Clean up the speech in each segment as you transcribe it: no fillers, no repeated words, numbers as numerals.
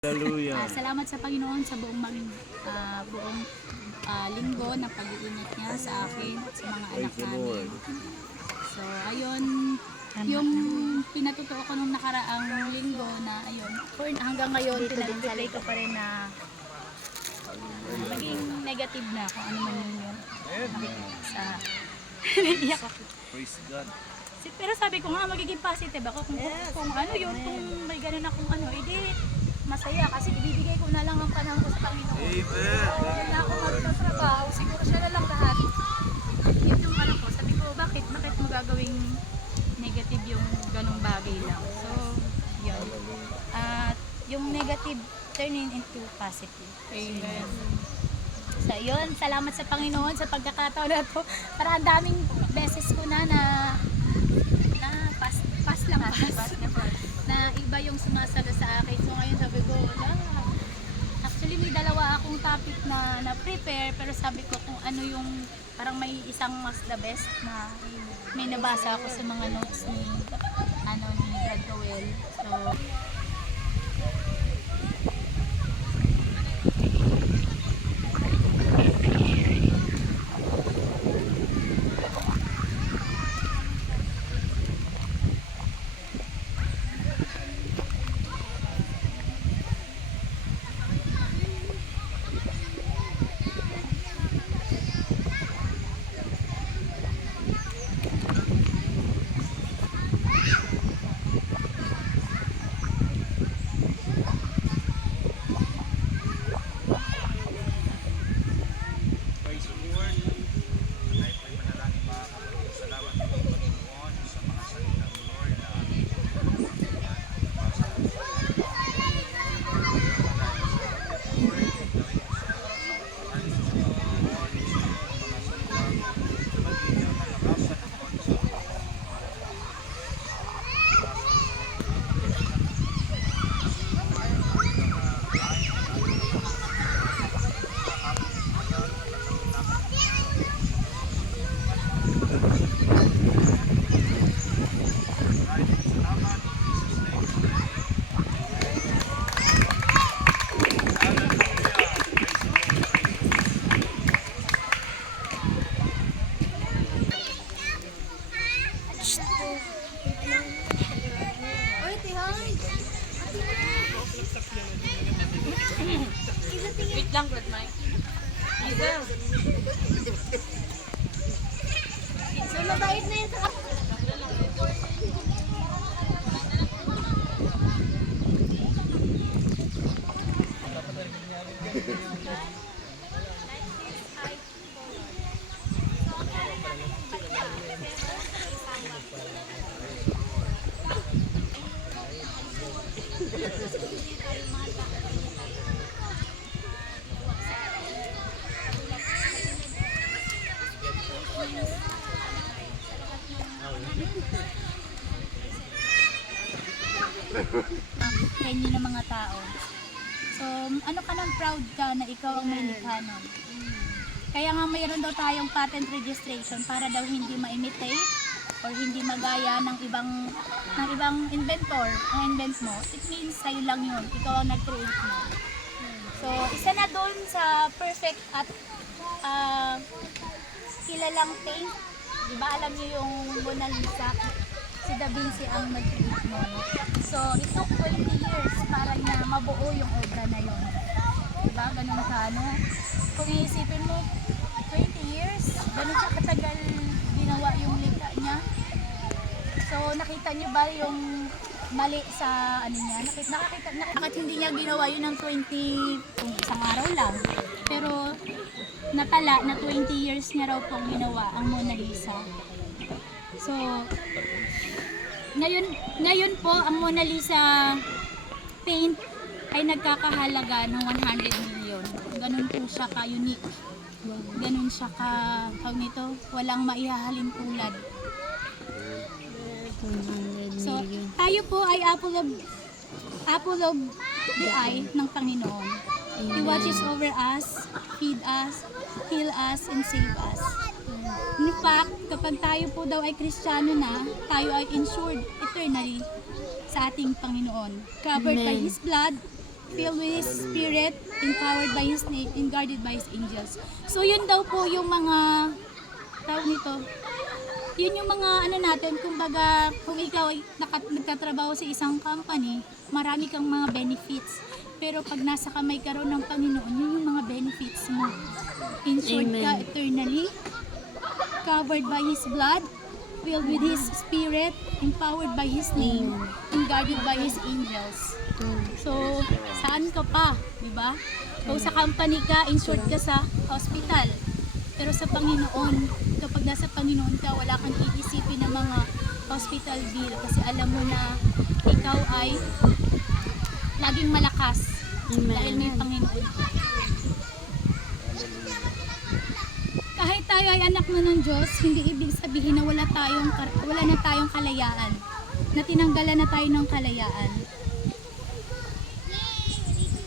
Hallelujah. Salamat sa Panginoon sa buong linggo na pag-iingat niya sa akin at sa mga anak Thank you, namin. Lord. So, ayun, yung pinatutuo ko nung nakaraang linggo na ayun, hanggang ngayon pinag-play ko pa rin na maging negative na kung ano man yun sa iyak. Praise God. Pero sabi ko nga magiging positive ako kung ano yun, kung may ganun akong ano, edi masaya kasi ibibigay ko na lang ang panahon ko sa Panginoon. Amen. Kaya na ako magtatrabaho, siguro siya na lang lahat. Yun yung ano ko, sabi ko bakit mo gagawing negative yung ganung bagay lang. So, yun. At yung negative turning into positive. Amen. So, yun. Salamat sa Panginoon sa pagkakataon na to. Para ang daming beses ko na pass na iba yung sumasalo sa akin. So, ngayon sabi ko, actually may dalawa akong topic na prepare, pero sabi ko kung ano yung parang may isang mas the best na may nabasa ako sa mga notes ni Brad Joel. So, Praise the Lord. Ay po'y manalangin mga kapatid. Salamat po Panginoon sa mga salita mo Lord na aming Wait lang, Brad Mike. so mabait na yun sa henyo ng mga tao. So, ano ka nang proud ka na ikaw ang may likha nun. Kaya nga mayroon daw tayong patent registration para daw hindi ma-imitate or hindi magaya ng ibang inventor ang invent mo. It means sa'yo lang yun. Ikaw ang nag-create mo. So, isa na doon sa perfect at kilalang paint. Diba alam niyo yung Mona Lisa? Si Da Vinci ang nag-create mo. So, it took 20 years para niya mabuo yung obra na yun. Diba? Ganun ka, no? Kung iisipin mo, 20 years, ganun siya katagal ginawa yung likha niya. So, nakita niyo ba yung mali sa ano niya? Bakit hindi niya ginawa yun ng 20, kung isang araw lang. Pero, natala na 20 years niya raw pong ginawa ang Mona Lisa. So, ngayon po ang Mona Lisa paint ay nagkakahalaga ng 100 million. Ganun po siya ka-unique. Ganun siya tawag nito, walang maihahalin tulad. So, tayo po ay apple of the eye ng Panginoon. He watches over us, feed us, heal us, and save us. In fact, kapag tayo po daw ay Kristiyano na, tayo ay insured eternally sa ating Panginoon. Covered by His blood, filled with His Spirit, empowered by His name, and guarded by His angels. So yun daw po yung mga, tawag nito, yun yung mga ano natin, kumbaga kung ikaw ay nagtatrabaho sa isang company, marami kang mga benefits. Pero pag nasa kamay ka ron ng Panginoon, yun yung mga benefits mo. Insured ka Amen. eternally, covered by His blood, filled with His Spirit, empowered by His name, and guarded by His angels. So, saan ka pa, di ba? Kung sa company ka, insured ka sa hospital. Pero sa Panginoon, kapag nasa Panginoon ka, wala kang iisipin ng mga hospital bill kasi alam mo na ikaw ay laging malakas dahil may Panginoon. Kahit tayo ay anak na ng Diyos, hindi ibig sabihin na wala na tayong kalayaan, na tinanggalan na tayo ng kalayaan.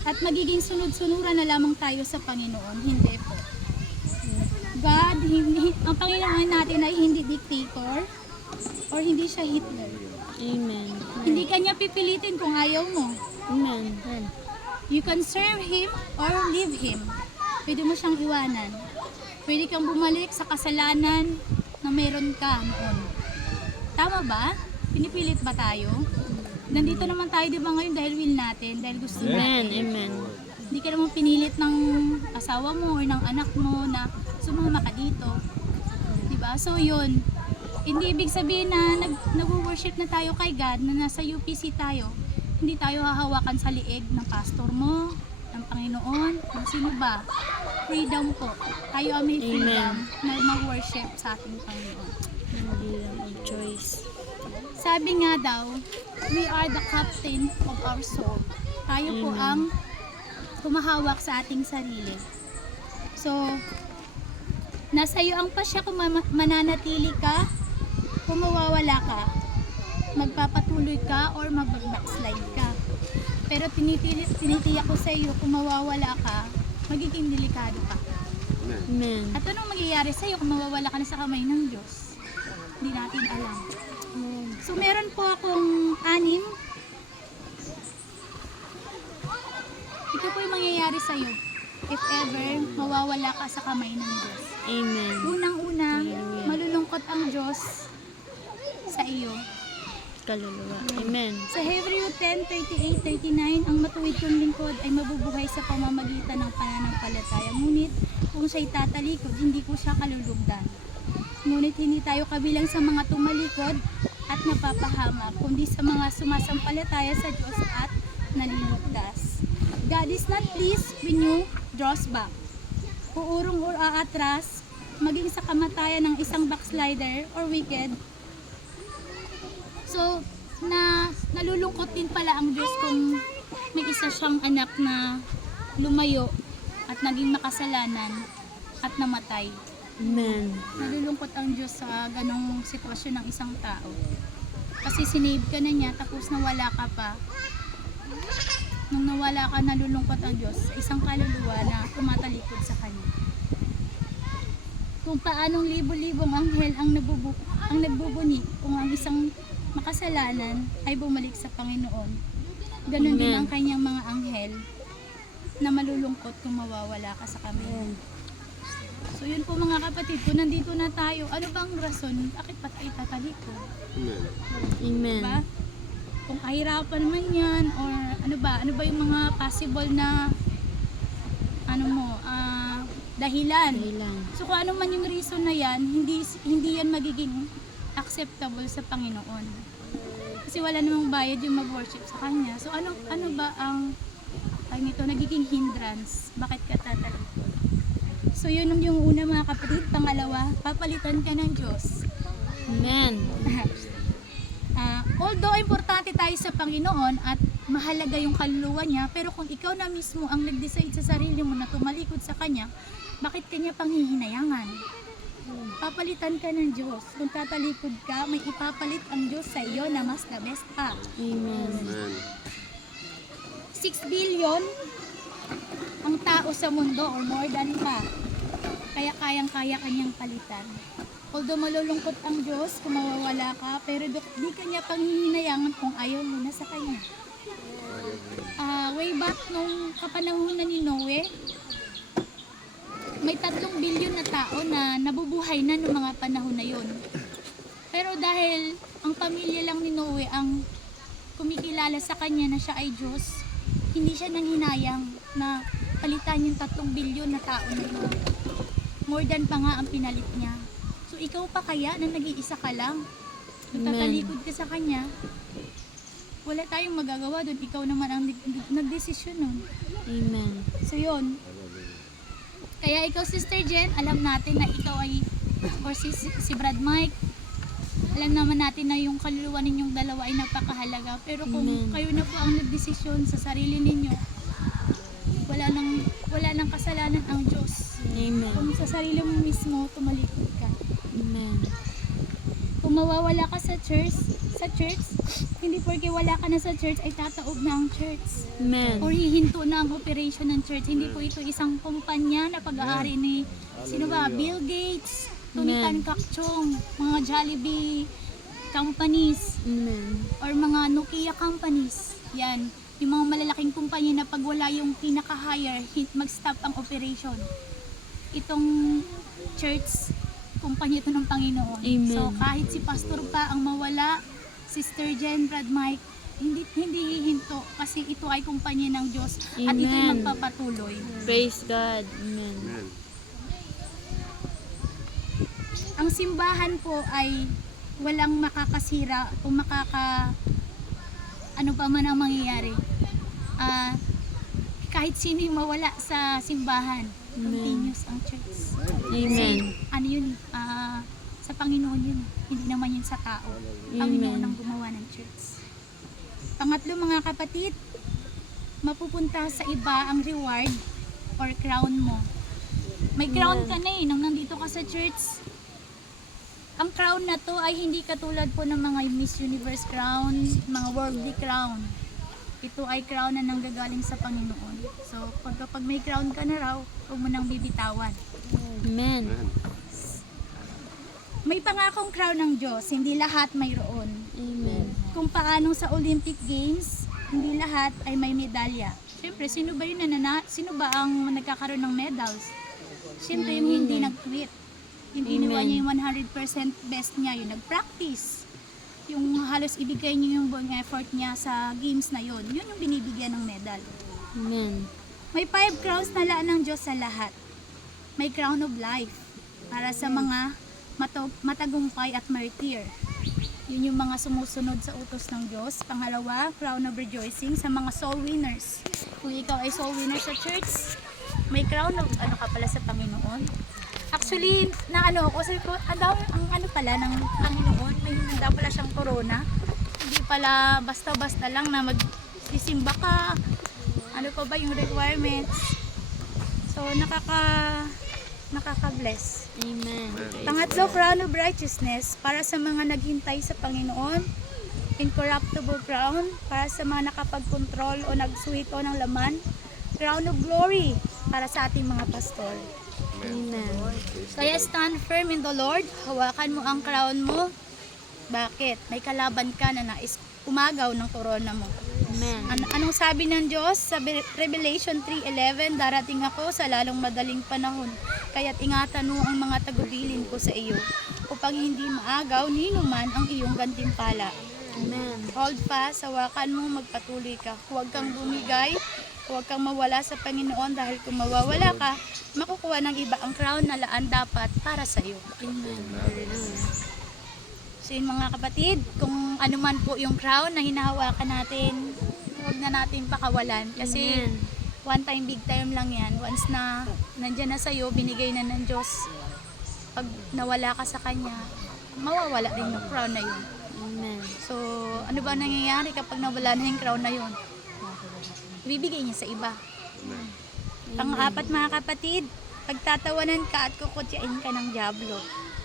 At magiging sunod-sunuran na lamang tayo sa Panginoon, hindi po. God, ang Panginoon natin ay hindi dictator or hindi siya Hitler. Amen. Hindi kanya pipilitin kung ayaw mo. Amen. You can serve Him or leave Him. Pwede mo siyang iwanan. Pwede kang bumalik sa kasalanan na meron ka noon. Tama ba? Pinipilit ba tayo? Nandito naman tayo di ba ngayon dahil will natin, dahil gusto Amen. natin. Amen. Hindi ka naman pinilit ng asawa mo or ng anak mo na sumama ka dito. Diba? So yun, hindi ibig sabihin na nag-worship na tayo kay God, na nasa UPC tayo, hindi tayo hahawakan sa liig ng pastor mo, ng Panginoon, ng sino ba? Freedom po. Tayo ay may freedom na mag-worship sa ating Panginoon. Hindi lang ang choice. Sabi nga daw, we are the captain of our soul. Tayo po ang humahawak sa ating sarili. So, nasa iyo ang pasya kung mananatili ka, kung mawawala ka, magpapatuloy ka or mag-backslide ka. Pero tinitiyak ko sa iyo, kung mawawala ka, magiging delikado ka. Amen. At anong mangyayari sa iyo kung mawawala ka na sa kamay ng Diyos? Hindi natin alam. So meron po akong 6. Ito po yung mangyayari sa iyo if ever mawawala ka sa kamay ng Diyos. Amen. Unang-una, malulungkot ang Diyos sa iyo. Kaluluwa. Amen. Sa Hebreo 10:38-39, ang matuwid kong lingkod ay mabubuhay sa pamamagitan ng pananampalataya. Ngunit kung siya'y tatalikod, hindi ko siya kalulugdan. Ngunit hindi tayo kabilang sa mga tumalikod at napapahamak, kundi sa mga sumasampalataya sa Diyos at naliligtas. God is not pleased when you draws back. Uurong or aatras, maging sa kamatayan ng isang backslider or wicked. So, nalulungkot din pala ang Diyos kung may isa siyang anak na lumayo at naging makasalanan at namatay. Amen. Nalulungkot ang Diyos sa ganong sitwasyon ng isang tao. Kasi sinave ka na niya, tapos nawala ka pa. Nung nawala ka, nalulungkot ang Diyos sa isang kaluluwa na tumatalikod sa Kanya. Kung paanong libo-libong anghel ang nagbubuni kung ang isang makasalanan ay bumalik sa Panginoon. Ganon din ang kanyang mga anghel na malulungkot kung mawawala ka sa kamay. So yun po mga kapatid, kung nandito na tayo, ano bang rason? Bakit pa tayo tatalikod? Amen. Diba? Kung kahirapan man yan, or ano ba yung mga possible na dahilan. So kung ano man yung reason na yan, hindi yan magiging acceptable sa Panginoon. Kasi wala namang bayad yung mag-worship sa Kanya. So ano ba ang nagiging hindrance? Bakit ka tatalikod? So yun yung una mga kapatid. Pangalawa, papalitan ka ng Diyos. Amen. Although importante tayo sa Panginoon at mahalaga yung kaluluwa niya, pero kung ikaw na mismo ang nag-decide sa sarili mo na tumalikod sa Kanya, bakit Kanya panghihinayangan? Papalitan ka ng Diyos. Kung tatalikod ka, may ipapalit ang Diyos sa iyo na mas the best pa. Amen. 6 billion ang tao sa mundo or more than pa. Kaya kayang-kaya Kanyang palitan. Although malulungkot ang Diyos kung mawawala ka, pero di Kanya panghihinayangan kung ayaw mo na sa Kanya. way back nung kapanahunan ni Noe, may 3 bilyon na tao na nabubuhay na noong mga panahon na yon. Pero dahil ang pamilya lang ni Noe ang kumikilala sa kanya na siya ay Diyos, hindi siya nanghinayang na palitan yung 3 bilyon na tao na yun. More than pa nga ang pinalit niya. So ikaw pa kaya na nag-iisa ka lang? Tatalikod ka sa kanya, wala tayong magagawa doon. Ikaw naman ang nagdesisyon nun. Amen. So yun. Kaya ikaw, Sister Jen, alam natin na ikaw ay, or si Brad Mike, alam naman natin na yung kaluluwa ninyong dalawa ay napakahalaga. Pero kung Amen. kayo na po ang nagdesisyon sa sarili ninyo, wala nang kasalanan ang Diyos. Amen. Kung sa sarili mo mismo, tumalikod ka. Amen. Kung mawawala ka sa church, hindi porque wala ka na sa church ay tataob na ang church. Amen. Or hihinto na ang operation ng church. Hindi po ito isang kumpanya na pag-aari ni sino ba? Bill Gates, Tony Tan Amen. Cakchong, mga Jollibee companies, Amen. or mga Nokia companies. Yan. Yung mga malalaking kumpanya na pag wala yung pinaka-hire, mag-stop ang operation. Itong church, kumpanya ito ng Panginoon. Amen. So kahit si pastor pa ang mawala, Sister Jen, Brad Mike, hindi hihinto kasi ito ay kumpanya ng Diyos at ito'y Amen. magpapatuloy. Praise God. Amen. Ang simbahan po ay walang makakasira o ano pa man ang mangyayari. Kahit sino yung mawala sa simbahan, continuous ang church. Amen. Ano yun, sa Panginoon yun, hindi naman yun sa tao. Panginoon Amen. ang gumawa ng church. Pangatlo, mga kapatid, mapupunta sa iba ang reward or crown mo. May crown ka na nung nandito ka sa church. Ang crown na to ay hindi katulad po ng mga Miss Universe crown, mga worldly crown. Ito ay crown na nanggagaling sa Panginoon. So, kapag may crown ka na raw, huwag mo nang bibitawan. Amen. May pangakong crown ng Diyos, hindi lahat mayroon. Amen. Kung paano sa Olympic Games, hindi lahat ay may medalya. Siyempre, sino ba sino ba ang nagkakaroon ng medals? Siyempre, yung hindi nag-quit. Yung ginawa Amen. niya yung 100% best niya, yung nag-practice. Yung halos ibigay niya yung buong effort niya sa games na yun. Yun yung binibigyan ng medal. Amen. May 5 crowns na laan ng Diyos sa lahat. May crown of life para sa mga matagumpay at martyr. Yun yung mga sumusunod sa utos ng Diyos. Pangalawa, crown of rejoicing sa mga soul winners. Kung ikaw ay soul winner sa church, may crown of ano ka pala sa Panginoon. Actually, sabi ko, ang ano pala ng Panginoon, may hinanda pala siyang corona. Hindi pala basta-basta lang na magsisimba ka. Ano pa ba yung requirements? So, nakaka-bless. Amen. Pangatlo, crown of righteousness para sa mga naghintay sa Panginoon. Incorruptible crown para sa mga nakapag-control o nagsuhito ng laman. Crown of glory para sa ating mga pastor. Amen. Kaya stand firm in the Lord. Hawakan mo ang crown mo. Bakit? May kalaban ka na nais umagaw ng korona mo. Amen. Anong sabi ng Diyos sa Revelation 3:11? Darating ako sa lalong madaling panahon. Kaya't ingatan mo ang mga tagubilin ko sa iyo upang hindi maagaw ni numan ang iyong gantimpala. Amen. Hold fast, hawakan mo, magpatuloy ka. Huwag kang bumigay, huwag kang mawala sa Panginoon dahil kung mawawala ka, makukuha ng iba ang crown na laan dapat para sa iyo. Amen. So yun mga kapatid, kung ano man po yung crown na hinahawakan natin, huwag na natin pakawalan. Kasi Amen. one time, big time lang yan. Once na nandyan na sa'yo, binigay na ng Diyos. Pag nawala ka sa Kanya, mawawala rin yung crown na yun. Amen. So, ano ba nangyayari kapag nawala na yung crown na yun? Ibibigay niya sa iba. Pang-apat mga kapatid, pagtatawanan ka at kukutyain ka ng Diablo.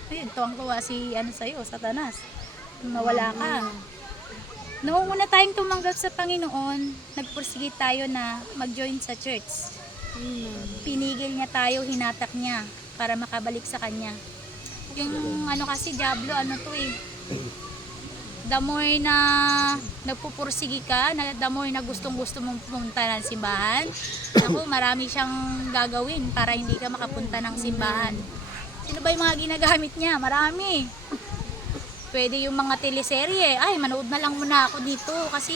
Ayun, tuwang-tuwa si sa'yo, Satanas. Nawala ka. Noong una tayong tumanggap sa Panginoon, nagpursige tayo na mag-join sa church. Amen. Pinigil niya tayo, hinatak niya para makabalik sa Kanya. Yung kasi Diablo, the more na nagpupursige ka, the more na gustong-gusto mong pumunta ng simbahan, naku, marami siyang gagawin para hindi ka makapunta ng simbahan. Sino ba yung mga ginagamit niya? Marami. Pwede yung mga teleserye. Ay, manood na lang muna ako dito kasi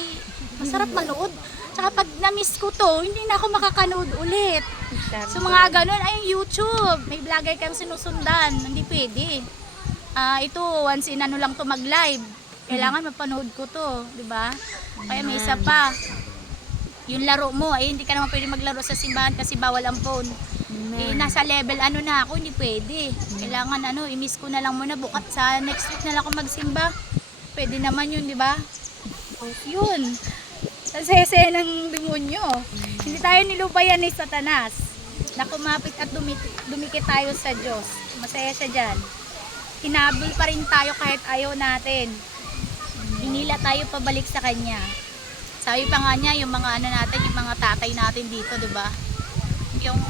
masarap manood. Tsaka pag na-miss ko to, hindi na ako makakanood ulit. So mga ganun, ay YouTube. May vlogger kang sinusundan. Hindi pwede. Ito, once in ano lang to mag-live. Kailangan mapanood ko to, di ba? Kaya may isa pa. Yung laro mo, ay hindi ka naman pwede maglaro sa simbahan kasi bawal ang phone. Eh, nasa level ano na ako, hindi pwede. Kailangan ano, i-miss ko na lang muna. Bukat sa next week na lang ako magsimba. Pwede naman yun, di ba? Yun. Sa sese ng demonyo. Hindi tayo nilubayan ni Satanas. Na kumapit at dumikit tayo sa Diyos. Masaya siya dyan. Hinabol pa rin tayo kahit ayaw natin. Hinila tayo pabalik sa Kanya. Sabi pa nga niya, yung mga ano natin, yung mga tatay natin dito, di ba? Yung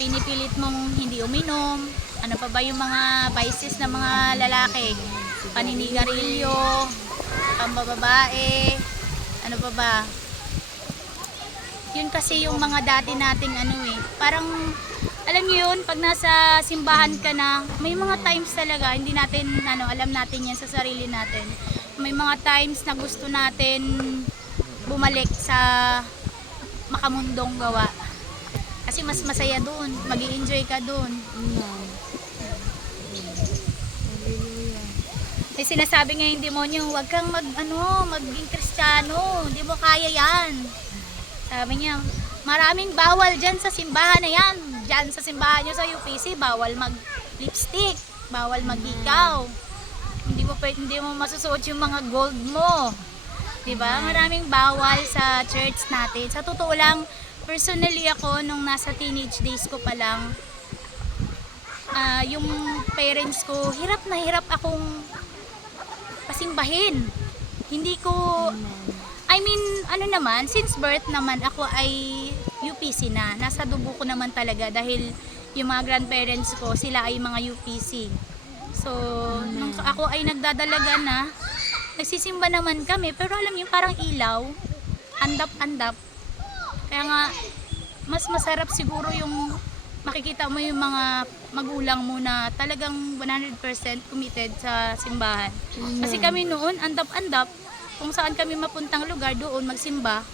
pinipilit mong hindi uminom, ano pa ba yung mga vices ng mga lalaki? Paninigarilyo, pambababae, ano pa ba? Yun kasi yung mga dati nating ano eh. Parang, alam niyo yun, pag nasa simbahan ka na, may mga times talaga, hindi natin, ano, alam natin yan sa sarili natin. May mga times na gusto natin bumalik sa makamundong gawa. Kasi mas masaya doon, mag-i-enjoy ka doon. May sinasabi nga yung demonyo, huwag kang maging Kristiyano, hindi mo kaya yan. Sabi niya, maraming bawal dyan sa simbahan na yan. Dyan sa simbahan nyo sa UPC, bawal mag-lipstick, bawal mag-ikaw. Hindi mo masusuot yung mga gold mo. Diba? Maraming bawal sa church natin. Sa totoo lang, personally ako, nung nasa teenage days ko pa lang, yung parents ko, hirap na hirap akong pasimbahin. Hindi ko, I mean, ano naman, since birth naman, ako ay UPC na. Nasa dugo ko naman talaga dahil yung mga grandparents ko, sila ay mga UPC. So, nung ako ay nagdadalaga na, nagsisimba naman kami, pero alam niyo, parang ilaw, andap-andap. Kaya nga, mas masarap siguro yung makikita mo yung mga magulang mo na talagang 100% committed sa simbahan. Kasi kami noon, andap-andap, kung saan kami mapuntang lugar, doon magsimba.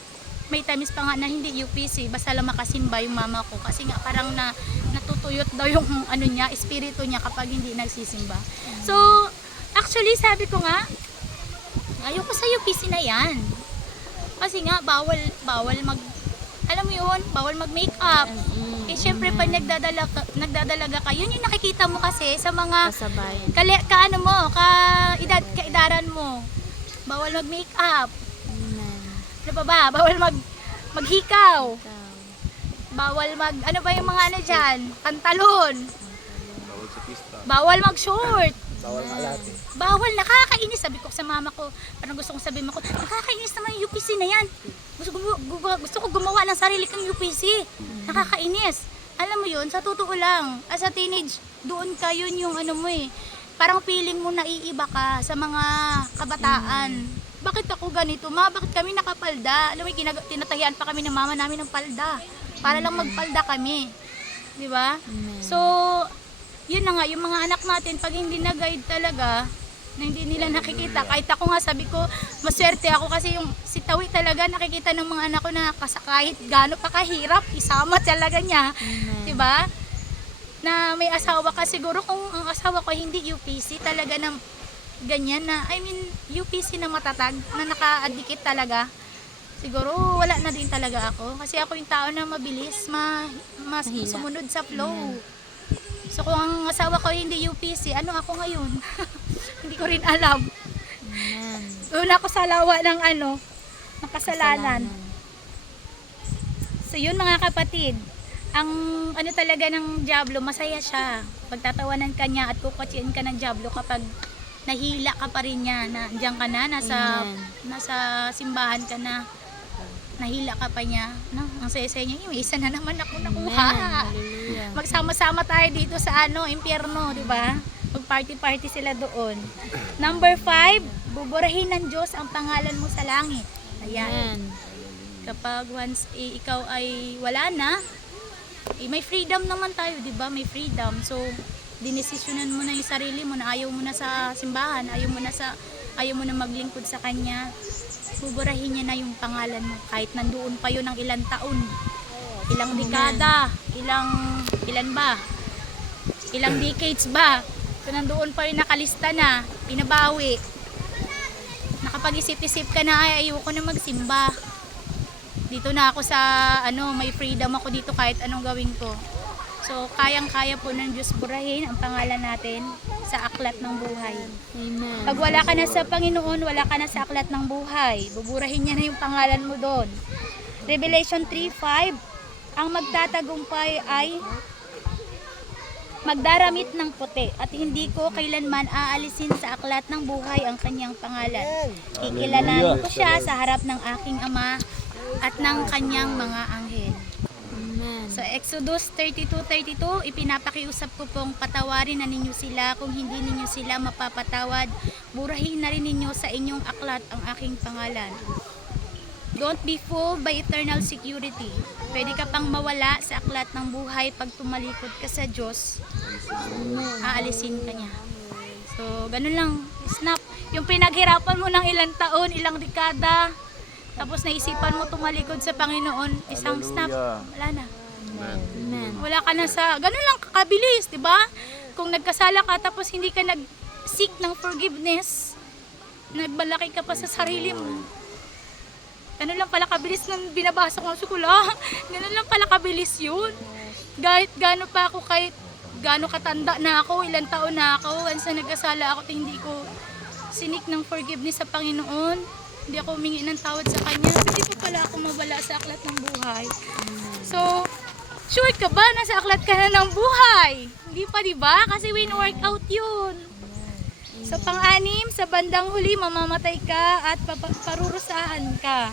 May times pa nga na hindi UPC, basta lang makasimba yung mama ko. Kasi nga parang natutuyot daw yung ano niya, espiritu niya kapag hindi nagsisimba. So, actually sabi ko nga, ayoko sa UPC na yan. Kasi nga, bawal alam mo yun, bawal mag-makeup. Eh, syempre, pag nagdadalaga ka, yun yung nakikita mo kasi sa mga kaidaran mo. Bawal mag-makeup. Ano pa ba? Bawal maghikaw. Bawal ano ba yung mga ano dyan? Pantalon. Bawal mag-short. Bawal, nakakainis. Sabi ko sa mama ko, parang gusto kong sabihin ko, nakakainis naman yung UPC na yan. Gusto ko gumawa ng sarili kang UPC. Nakakainis. Alam mo yun, sa totoo lang, as a teenage, doon ka yun yung ano mo eh. Parang feeling mo naiiba ka sa mga kabataan. Bakit ako ganito, ma? Bakit kami nakapalda? Alam mo, tinatahian pa kami ng mama namin ng palda. Para lang magpalda kami. Di ba? So, yun na nga, yung mga anak natin, pag hindi na-guide talaga, na hindi nila nakikita. Kahit ako nga, sabi ko, maswerte ako kasi yung si Tawi talaga, nakikita ng mga anak ko na kahit gaano pa kahirap, isama talaga niya. Diba? Na may asawa ka, siguro kung ang asawa ko hindi UPC, talaga na ganyan na, I mean, UPC na matatag, na naka-adikit talaga. Siguro, wala na din talaga ako. Kasi ako yung tao na mabilis, mas sumunod sa flow. So, kung ang asawa ko hindi UPC, ano ako ngayon? Hindi ko rin alam. Doon ako sa lawa ng ng kasalanan. So, yun mga kapatid. Ang talaga ng Diablo, masaya siya. Pagtatawanan ka niya at kukutsiin ka ng Diablo kapag nahila ka pa rin niya. Diyan ka na, nasa simbahan ka na. Nahila ka pa niya. No? Ang saya-saya niya, may isa na naman ako nakuha. Magsama-sama tayo dito sa impyerno, di ba? Mag-party-party sila doon. Number 5, buburahin ng Diyos ang pangalan mo sa langit. Ayan. Amen. Kapag once ikaw ay wala na, may freedom naman tayo, di ba? May freedom. So, dinesisyonan mo na yung sarili mo na ayaw mo na sa simbahan, ayaw mo na maglingkod sa Kanya. Buburahin niya na yung pangalan mo. Kahit nandoon pa yun ng ilang taon, ilang dekada, ilan ba? Ilang decades ba? So, nandoon pa yun nakalista na, pinabawi. Nakapag-isip-isip ka na, ay ayoko na magsimba. Dito na ako sa may freedom ako dito kahit anong gawin ko. So kayang-kaya po ng Diyos burahin ang pangalan natin sa aklat ng buhay. Amen. Pag wala ka na sa Panginoon, wala ka na sa aklat ng buhay. Buburahin niya na yung pangalan mo doon. Revelation 3:5, ang magtatagumpay ay magdaramit ng puti at hindi ko kailanman aalisin sa aklat ng buhay ang kanyang pangalan. Kikilalanin ko siya sa harap ng aking Ama at ng kanyang mga anghel. Amen. So Exodus 32:32, ipinapakiusap ko pong patawarin na ninyo sila kung hindi ninyo sila mapapatawad. Burahin na rin ninyo sa inyong aklat ang aking pangalan. Don't be fooled by eternal security. Pwede ka pang mawala sa aklat ng buhay pag tumalikod ka sa Diyos. Aalisin ka niya. So ganun lang, snap. Yung pinaghirapan mo ng ilang taon, ilang dekada, tapos naisipan mo tumalikod sa Panginoon, isang snap, wala na. Amen. Wala ka na sa, ganun lang kakabilis, di ba? Kung nagkasala ka tapos hindi ka nag-seek ng forgiveness, nagbalaki ka pa sa sarili mo. Ganun lang pala kabilis nang binabasa ko ng sukula. Ganun lang pala kabilis yun. Kahit gaano pa ako, kahit gaano katanda na ako, ilang taon na ako, once na nagkasala ako, hindi ko sinik ng forgiveness sa Panginoon. Hindi ako humingi ng tawad sa Kanya. Hindi pa pala ako mawala sa aklat ng buhay. So, sure ka ba? Nasa aklat ka na ng buhay? Hindi pa, di ba? Kasi win-work out yun. So, pang-anim, sa bandang huli, mamamatay ka at parurusahan ka.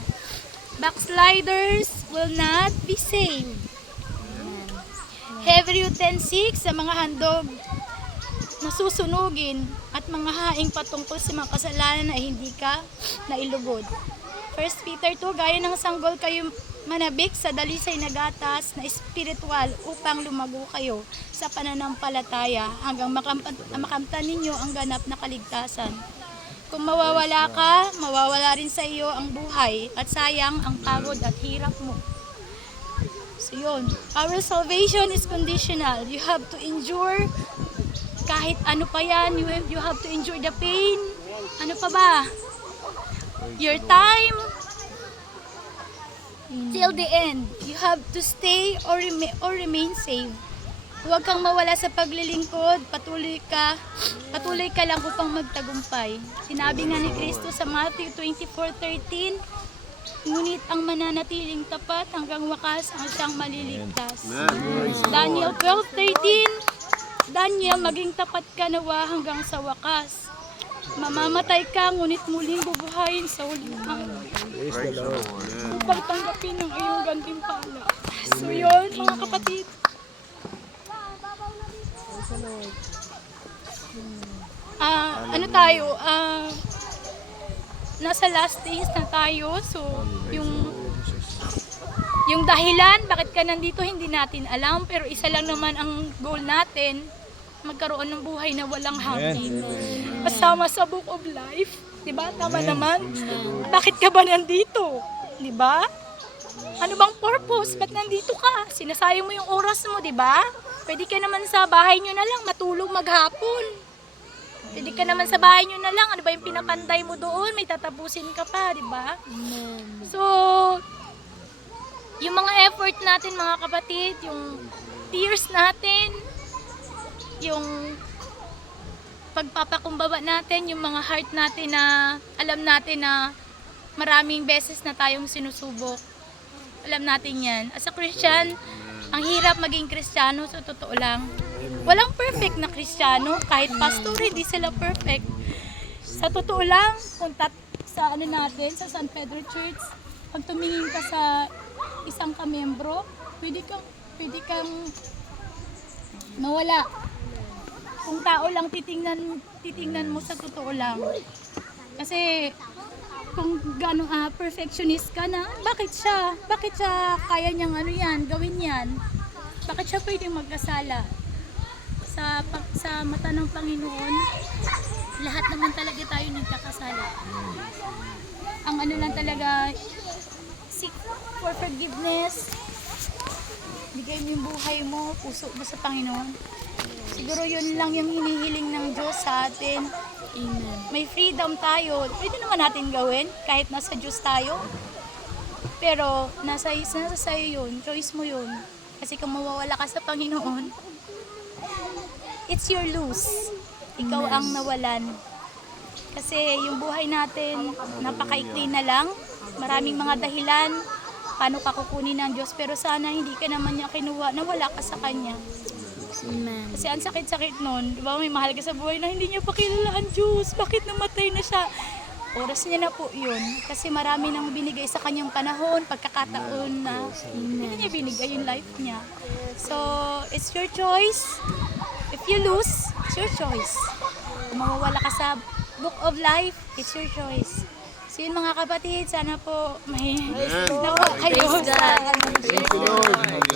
Backsliders will not be saved. Hebrew 10:6, sa mga handog na susunugin at mga haing patungkol sa mga kasalanan na hindi ka nailugod. 1 Peter 2, gaya ng sanggol kayo manabik sa dalisay na gatas na espiritual upang lumago kayo sa pananampalataya hanggang makamtan ninyo ang ganap na kaligtasan. Kung mawawala ka, mawawala rin sa iyo ang buhay at sayang ang pagod at hirap mo. So yun, our salvation is conditional. You have to endure kahit ano pa yan, you have to endure the pain. Ano pa ba? Your time till the end. You have to stay or remain safe. Huwag kang mawala sa paglilingkod, patuloy ka lang upang magtagumpay. Sinabi nga ni Kristo sa Matthew 24:13, ngunit ang mananatiling tapat hanggang wakas ang siyang maliligtas. Daniel 12:13, Daniel, maging tapat ka nawa hanggang sa wakas. Mamamatay ka, ngunit muling bubuhayin sa huling araw. Upang tanggapin ang iyong gantimpala. So yun, mga kapatid. Ano tayo? Nasa last days na tayo. So, yung dahilan, bakit ka nandito, hindi natin alam. Pero isa lang naman ang goal natin, magkaroon ng buhay na walang hangin. Kasama sa Book of Life. Diba? Tama naman. Bakit ka ba nandito? Diba? Ano bang purpose? Ba't nandito ka? Sinasayang mo yung oras mo, diba? Pwede ka naman sa bahay nyo na lang, matulog maghapon. Pwede ka naman sa bahay nyo na lang. Ano ba yung pinapantay mo doon? May tatapusin ka pa, diba? So, yung mga effort natin, mga kapatid, yung tears natin, yung pagpapakumbaba natin, yung mga heart natin na alam natin na maraming beses na tayong sinusubok. Alam natin yan. As a Christian, ang hirap maging Kristiyano, sa totoo lang. Walang perfect na Kristiyano, kahit pastor, hindi sila perfect. Sa totoo lang, kung sa ano natin, sa San Pedro Church, pag tumingin ka sa isang kamembro, pwede kang mawala. Kung tao lang titingnan mo sa totoo lang. Kasi kung gaano perfectionist ka na, bakit siya kaya niyang ano yan, gawin yan? Bakit siya pwedeng magkasala? Sa mata ng Panginoon, lahat naman talaga tayo nagkakasala. Ang ano lang talaga, seek for forgiveness. Bigay mo yung buhay mo, puso mo sa Panginoon. Siguro yun lang yung hinihiling ng Diyos sa atin. Amen. May freedom tayo. Pwede naman natin gawin kahit nasa Diyos tayo. Pero nasa sa'yo yun. Choice mo yun. Kasi kung mawawala ka sa Panginoon, it's your lose. Ikaw ang nawalan. Kasi yung buhay natin, napakaikli na lang. Maraming mga dahilan paano ka kukunin ng Diyos. Pero sana hindi ka naman niya kinuha, nawala ka sa Kanya. Amen. Kasi ang sakit-sakit nun, di ba, may mahal ka sa buhay na hindi niya pa kilala ang Diyos. Bakit namatay na siya? Oras niya na po yun. Kasi marami nang binigay sa kanyang panahon, pagkakataon na hindi niya binigay yung life niya. So, it's your choice. If you lose, it's your choice. Kung mawawala ka sa book of life, it's your choice. So yun mga kapatid, sana po may nakuha kayo Praise God. sa Thank you, Lord.